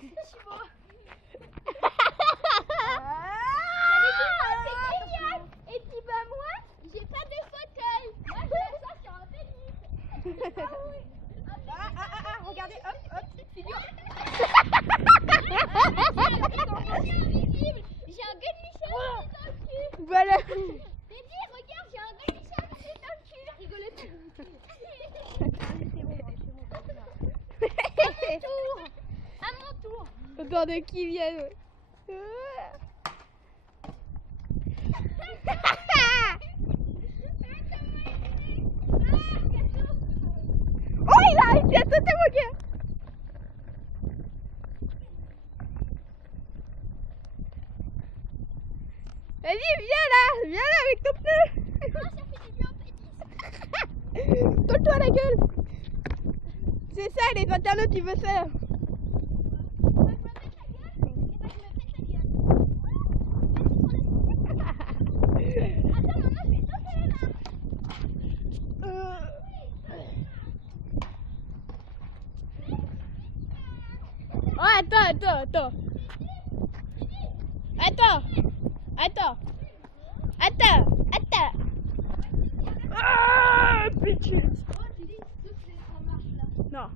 c'est beau. Et puis bah moi, j'ai pas de fauteuil. Moi je vais ça sur un tennis. Regardez, hop, figure. J'ai un glissade dans le cul. Voilà. Teddy, regarde, j'ai un glissade dans le cul. Rigolez pas. À mon tour. Attends de qui viennent. Oh, il a réussi à sauter, mon gars. Vas-y, viens là avec ton pneu. Ça fait du bien au pénis. Colle-toi la gueule. C'est ça les internautes ils veulent faire. Moi je me pète la gueule. Et bah je me pète la gueule. Attends maman, je vais sauter les marches. Oh attends. Ah putain. Oh tu dis toutes les 3 marches là. Non.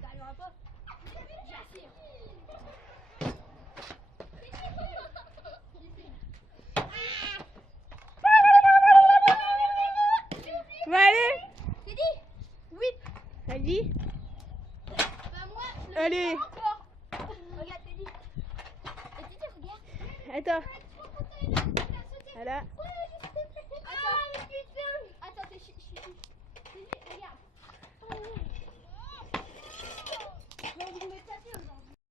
T'arriveras pas. J'assure. Va aller. Teddy, oui. Vas-y. Bah moi, je le Allez. fais encore. Regarde Teddy. Et Teddy, regarde. Attends. Faut sauter. Voilà. Ouais.